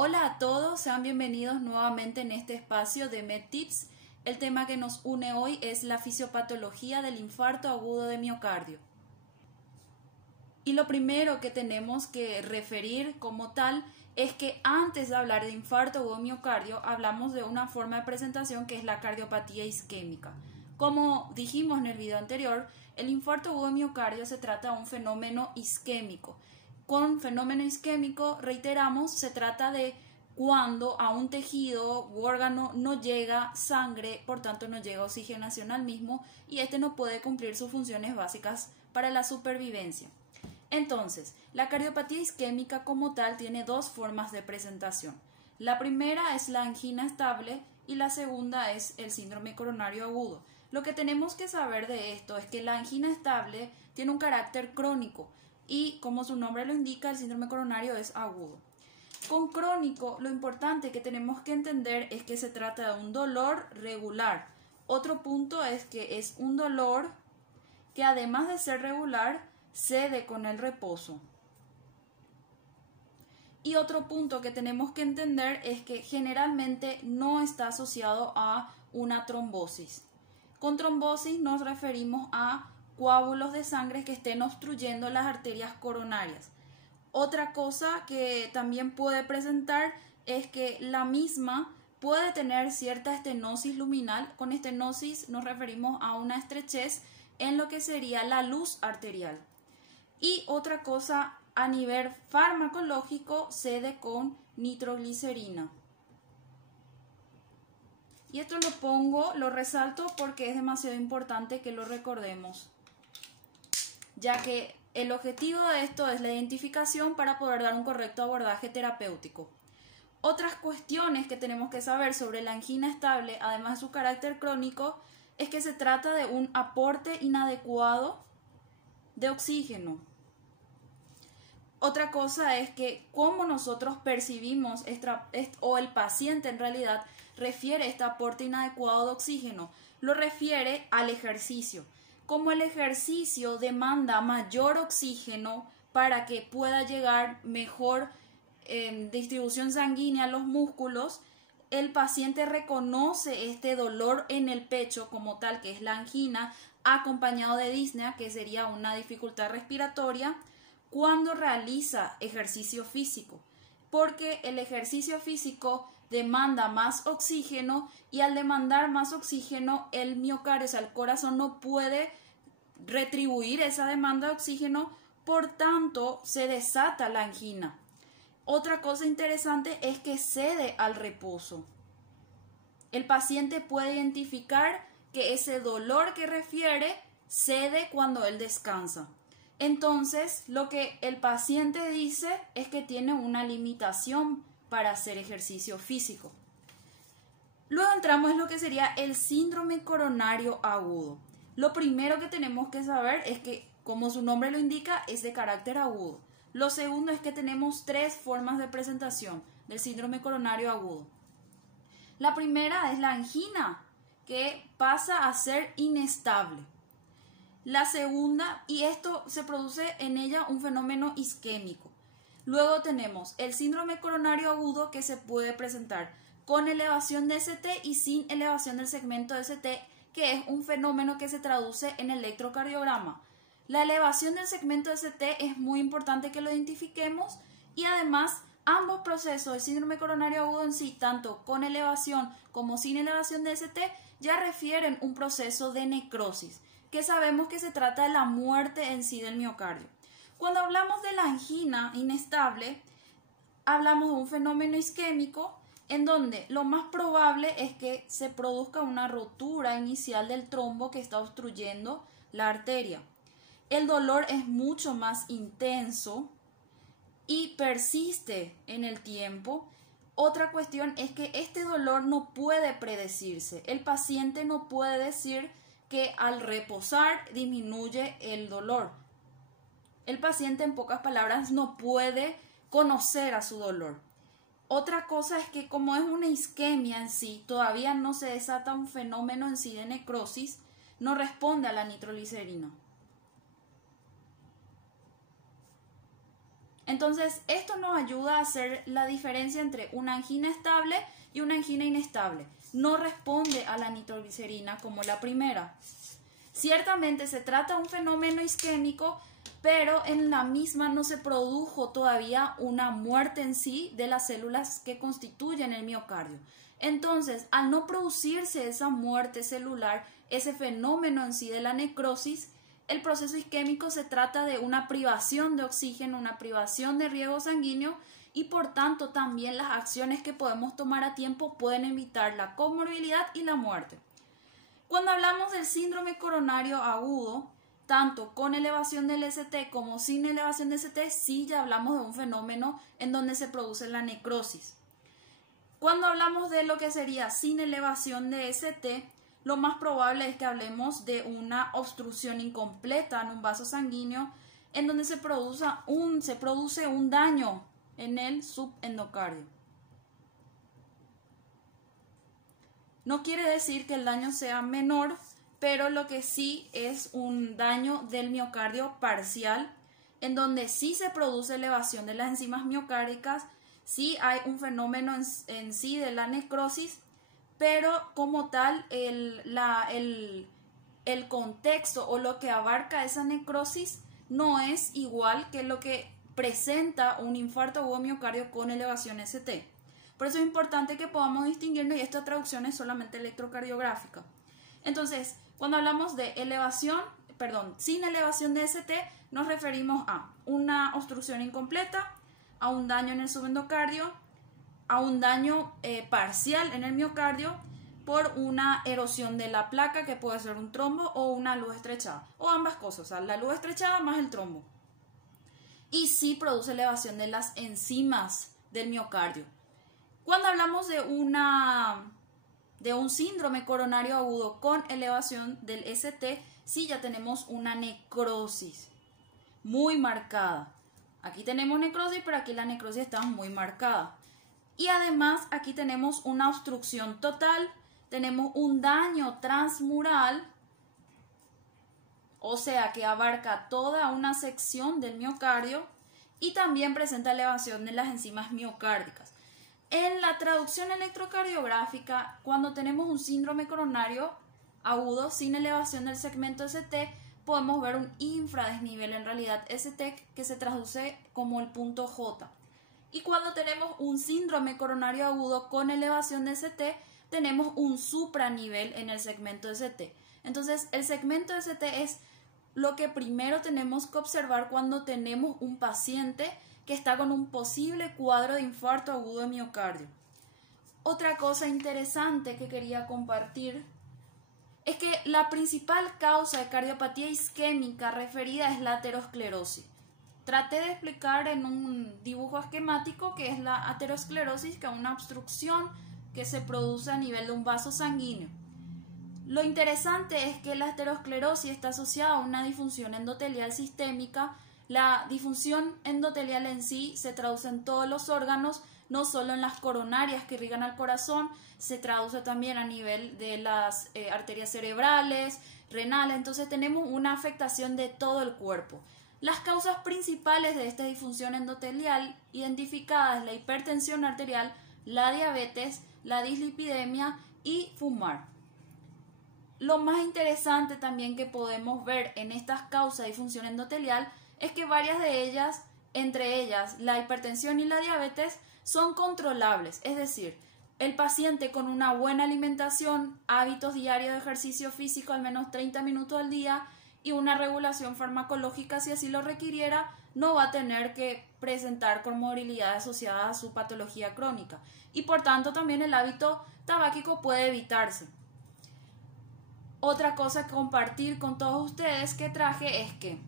Hola a todos, sean bienvenidos nuevamente en este espacio de MedTips. El tema que nos une hoy es la fisiopatología del infarto agudo de miocardio. Y lo primero que tenemos que referir como tal es que antes de hablar de infarto agudo de miocardio hablamos de una forma de presentación que es la cardiopatía isquémica. Como dijimos en el video anterior, el infarto agudo de miocardio se trata de un fenómeno isquémico. Con fenómeno isquémico, reiteramos, se trata de cuando a un tejido u órgano no llega sangre, por tanto no llega oxigenación al mismo y este no puede cumplir sus funciones básicas para la supervivencia. Entonces, la cardiopatía isquémica como tal tiene dos formas de presentación. La primera es la angina estable y la segunda es el síndrome coronario agudo. Lo que tenemos que saber de esto es que la angina estable tiene un carácter crónico y, como su nombre lo indica, el síndrome coronario es agudo. Con crónico, lo importante que tenemos que entender es que se trata de un dolor regular. Otro punto es que es un dolor que, además de ser regular, cede con el reposo. Y otro punto que tenemos que entender es que generalmente no está asociado a una trombosis. Con trombosis nos referimos a coágulos de sangre que estén obstruyendo las arterias coronarias. Otra cosa que también puede presentar es que la misma puede tener cierta estenosis luminal. Con estenosis nos referimos a una estrechez en lo que sería la luz arterial. Y otra cosa a nivel farmacológico cede con nitroglicerina. Y esto lo resalto porque es demasiado importante que lo recordemos, ya que el objetivo de esto es la identificación para poder dar un correcto abordaje terapéutico. Otras cuestiones que tenemos que saber sobre la angina estable, además de su carácter crónico, es que se trata de un aporte inadecuado de oxígeno. Otra cosa es que cómo nosotros percibimos o el paciente en realidad refiere este aporte inadecuado de oxígeno, lo refiere al ejercicio. Como el ejercicio demanda mayor oxígeno para que pueda llegar mejor distribución sanguínea a los músculos, el paciente reconoce este dolor en el pecho como tal, que es la angina, acompañado de disnea, que sería una dificultad respiratoria, cuando realiza ejercicio físico, porque el ejercicio físico demanda más oxígeno y al demandar más oxígeno el miocardio, o sea, el corazón no puede retribuir esa demanda de oxígeno, por tanto se desata la angina. Otra cosa interesante es que cede al reposo. El paciente puede identificar que ese dolor que refiere cede cuando él descansa. Entonces, lo que el paciente dice es que tiene una limitación para hacer ejercicio físico. Luego entramos en lo que sería el síndrome coronario agudo. Lo primero que tenemos que saber es que, como su nombre lo indica, es de carácter agudo. Lo segundo es que tenemos tres formas de presentación del síndrome coronario agudo. La primera es la angina, que pasa a ser inestable. La segunda, y esto se produce en ella un fenómeno isquémico. Luego tenemos el síndrome coronario agudo, que se puede presentar con elevación de ST y sin elevación del segmento de ST, que es un fenómeno que se traduce en electrocardiograma. La elevación del segmento de ST es muy importante que lo identifiquemos y además ambos procesos de síndrome coronario agudo en sí, tanto con elevación como sin elevación de ST, ya refieren un proceso de necrosis, que sabemos que se trata de la muerte en sí del miocardio. Cuando hablamos de la angina inestable, hablamos de un fenómeno isquémico en donde lo más probable es que se produzca una rotura inicial del trombo que está obstruyendo la arteria. El dolor es mucho más intenso y persiste en el tiempo. Otra cuestión es que este dolor no puede predecirse. El paciente no puede decir que al reposar disminuye el dolor. El paciente, en pocas palabras, no puede conocer a su dolor. Otra cosa es que como es una isquemia en sí, todavía no se desata un fenómeno en sí de necrosis, no responde a la nitroglicerina. Entonces, esto nos ayuda a hacer la diferencia entre una angina estable y una angina inestable. No responde a la nitroglicerina como la primera. Ciertamente se trata de un fenómeno isquémico, pero en la misma no se produjo todavía una muerte en sí de las células que constituyen el miocardio. Entonces, al no producirse esa muerte celular, ese fenómeno en sí de la necrosis, el proceso isquémico se trata de una privación de oxígeno, una privación de riego sanguíneo y por tanto también las acciones que podemos tomar a tiempo pueden evitar la comorbilidad y la muerte. Cuando hablamos del síndrome coronario agudo, tanto con elevación del ST como sin elevación del ST, sí ya hablamos de un fenómeno en donde se produce la necrosis. Cuando hablamos de lo que sería sin elevación de ST, lo más probable es que hablemos de una obstrucción incompleta en un vaso sanguíneo en donde se produce un daño en el subendocardio. No quiere decir que el daño sea menor, pero lo que sí es un daño del miocardio parcial, en donde sí se produce elevación de las enzimas miocárdicas, sí hay un fenómeno en sí de la necrosis, pero como tal el contexto o lo que abarca esa necrosis no es igual que lo que presenta un infarto agudo miocardio con elevación ST. Por eso es importante que podamos distinguirnos y esta traducción es solamente electrocardiográfica. Entonces, cuando hablamos de sin elevación de ST, nos referimos a una obstrucción incompleta, a un daño en el subendocardio, a un daño parcial en el miocardio por una erosión de la placa que puede ser un trombo o una luz estrechada, o ambas cosas, o sea, la luz estrechada más el trombo. Y sí produce elevación de las enzimas del miocardio. Cuando hablamos de un síndrome coronario agudo con elevación del ST, sí ya tenemos una necrosis muy marcada. Aquí tenemos necrosis, pero aquí la necrosis está muy marcada. Y además aquí tenemos una obstrucción total, tenemos un daño transmural, o sea que abarca toda una sección del miocardio y también presenta elevación de las enzimas miocárdicas. En la traducción electrocardiográfica, cuando tenemos un síndrome coronario agudo sin elevación del segmento ST, podemos ver un infradesnivel en realidad ST que se traduce como el punto J. Y cuando tenemos un síndrome coronario agudo con elevación de ST, tenemos un supranivel en el segmento ST. Entonces, el segmento ST es lo que primero tenemos que observar cuando tenemos un paciente que está con un posible cuadro de infarto agudo de miocardio. Otra cosa interesante que quería compartir es que la principal causa de cardiopatía isquémica referida es la aterosclerosis. Traté de explicar en un dibujo esquemático que es la aterosclerosis, que es una obstrucción que se produce a nivel de un vaso sanguíneo. Lo interesante es que la aterosclerosis está asociada a una disfunción endotelial sistémica. La disfunción endotelial en sí se traduce en todos los órganos, no solo en las coronarias que irrigan al corazón, se traduce también a nivel de las arterias cerebrales, renales, entonces tenemos una afectación de todo el cuerpo. Las causas principales de esta disfunción endotelial identificadas, la hipertensión arterial, la diabetes, la dislipidemia y fumar. Lo más interesante también que podemos ver en estas causas de disfunción endotelial es que varias de ellas, entre ellas la hipertensión y la diabetes, son controlables, es decir, el paciente con una buena alimentación, hábitos diarios de ejercicio físico al menos 30 minutos al día y una regulación farmacológica si así lo requiriera, no va a tener que presentar comorbilidades asociadas a su patología crónica y por tanto también el hábito tabáquico puede evitarse. Otra cosa que compartir con todos ustedes que traje es que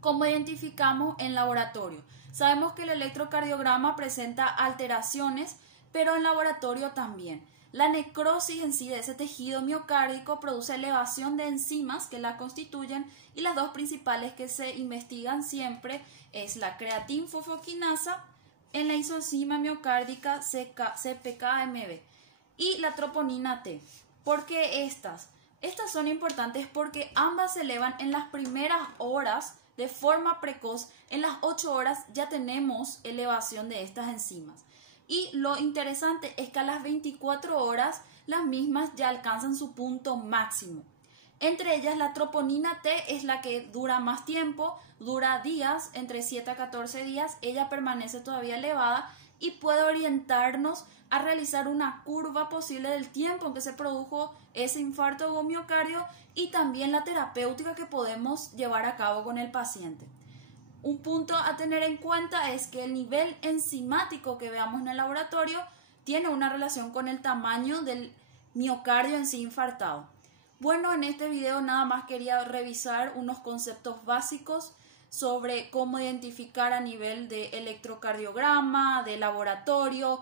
¿cómo identificamos en laboratorio? Sabemos que el electrocardiograma presenta alteraciones, pero en laboratorio también. La necrosis en sí de ese tejido miocárdico produce elevación de enzimas que la constituyen y las dos principales que se investigan siempre es la creatinfosfoquinasa en la isoenzima miocárdica CPKMB y la troponina T. ¿Por qué estas? Estas son importantes porque ambas se elevan en las primeras horas de forma precoz, en las 8 horas ya tenemos elevación de estas enzimas. Y lo interesante es que a las 24 horas las mismas ya alcanzan su punto máximo. Entre ellas la troponina T es la que dura más tiempo, dura días, entre 7 a 14 días, ella permanece todavía elevada y puede orientarnos a realizar una curva posible del tiempo en que se produjo ese infarto o miocardio y también la terapéutica que podemos llevar a cabo con el paciente. Un punto a tener en cuenta es que el nivel enzimático que veamos en el laboratorio tiene una relación con el tamaño del miocardio en sí infartado. Bueno, en este video nada más quería revisar unos conceptos básicos sobre cómo identificar a nivel de electrocardiograma, de laboratorio,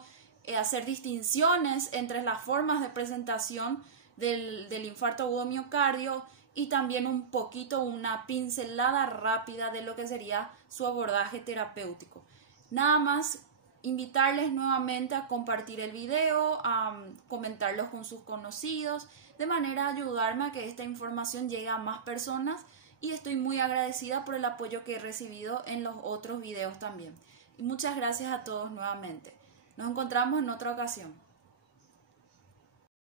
hacer distinciones entre las formas de presentación del infarto agudo miocardio y también un poquito una pincelada rápida de lo que sería su abordaje terapéutico. Nada más invitarles nuevamente a compartir el video, a comentarlos con sus conocidos, de manera a ayudarme a que esta información llegue a más personas y estoy muy agradecida por el apoyo que he recibido en los otros videos también. Y muchas gracias a todos nuevamente. Nos encontramos en otra ocasión.